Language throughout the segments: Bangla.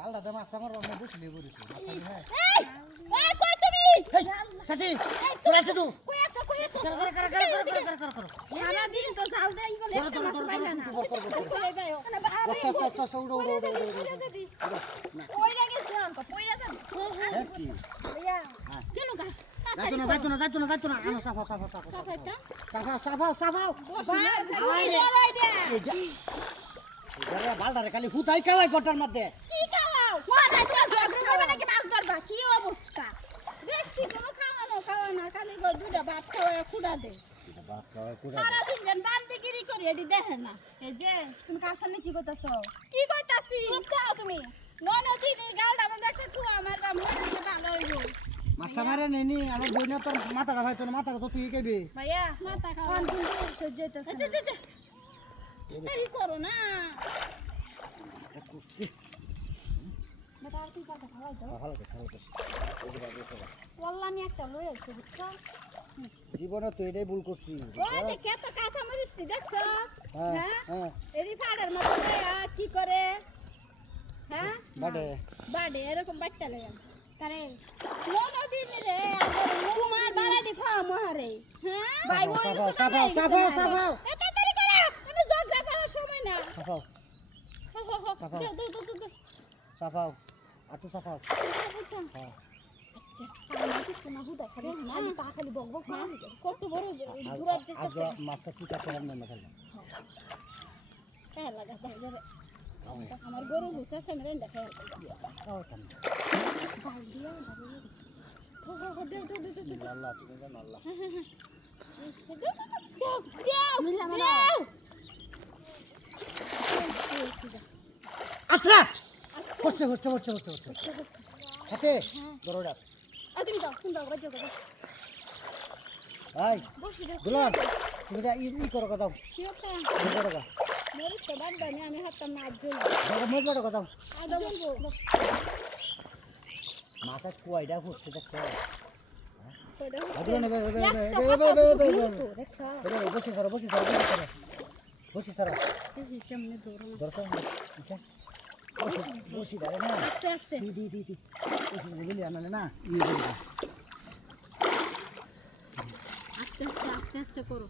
জালটা দে মাছটা আমার অন্য বুঝলি বুঝিস এই কই তুমি সাথী তোরা আছে তো কই আছো কর সারা দিন তো জাল দেই বলে একটা মাছ পাইলা না চলে যাও উড়ো কইরা গেছে অঙ্ক কইরা যান কি ভাইয়া কেন গা যাইতো না আনো সাফা বালটারে খালি হুতাই খাওয়াই গটার মধ্যে কি খাওয়াও ওনা তো ধরবে নাকি মাছ ধরবা কি অবস্থা বেশি কোনো খাওয়া না খালি দুইটা ভাত খাওয়া খুঁড়া দে সারা দিন যেন বান্দিগিরি করি এডি দেখে না এই যে তুমি কার সামনে কি কইতাছো কি কইতাছি চুপ থাও তুমি ননদিনী গালটা আমাদের একটা টুয়া মারবা মনে ভালো হইব মাছটা মারে নেনি আমার বইনা তোর মাথাটা ভাই তোর মাথাটা তো তুই খাইবি ভাইয়া মাথা খাওয়া কিন্তু সহ্য হইতাছে এই করো না বেটা তুই পাতা খাওয়াই দাও ভালো করে ওয়াল্লা আমি একটা লই আইছি বুঝছো জীবনে তুই এটাই ভুল করছিস ওই যে কত কাঁচা মরিচটি দেখছো হ্যাঁ হ্যাঁ এরি ফাড়ের মধ্যে কি করে হ্যাঁ বাড়ে এরকম বাট্টা লাগে কারে ননদিন রে তোমার বাড়াটি খাওয়া মহারে হ্যাঁ ভাই সাফাও এত দেরি করে কোনো ঝগড়া করার সময় না সাফাও আটু সাফাও হ্যাঁ কত বড় আজ মাছটা কি কাছে রান্না না খেলাম আমার গরু ঘুষা সামনে দেখা আল্লাহ তুমি জানো আল্লাহ আচ্ছা করছে হাতে দরোডা তুমি দাও রাজ্য করো ভাই বসে দুলান তুমি যা ই করো কথা কি ওটা করো কথা মরিচ তো বাদ দাও আমি হাতটা মাছ জল মজা কথা আদা বলবো মাথা কুয়াইডা ফুটছে দেখো কইডা আগে নেবে বসে সারা কেমনে দৌড় দর্শন আচ্ছা বসে দাঁড়ে না আস্তে আস্তে দি বসে বলি আনালে না ইয়ে করে আস্তে আস্তে করো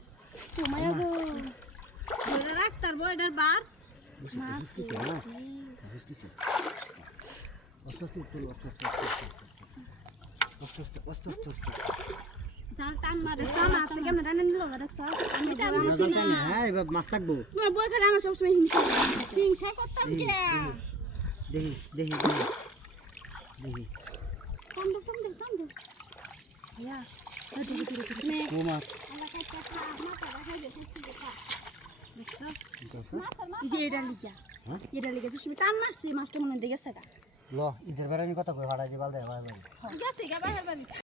তোমায় গো ধরে রাখ তার বইটার বার মাছ বুঝকিছে না বুঝকিছে অস্ত জাল টান মারে সামা আপনি কেমন রান্না নিলো দেখছো আমি টান মারছি না হ্যাঁ এবার মাছ থাকবো তোমার বই খেলে আমার সবসময় হিংসা করতাম কে দেখি টান দে ইয়া ও মাছ আল্লাহ কাছে মাথা রাখা দে সত্যি কথা দেখছো দেখছো এটা লিগা তুমি টান মারছি মাছটা মনে দেখে গেছে গা ল ইদের বেড়ানি কথা কই ভাড়া দি বাল দে ভাই গেছে গা বাইরে বাড়ি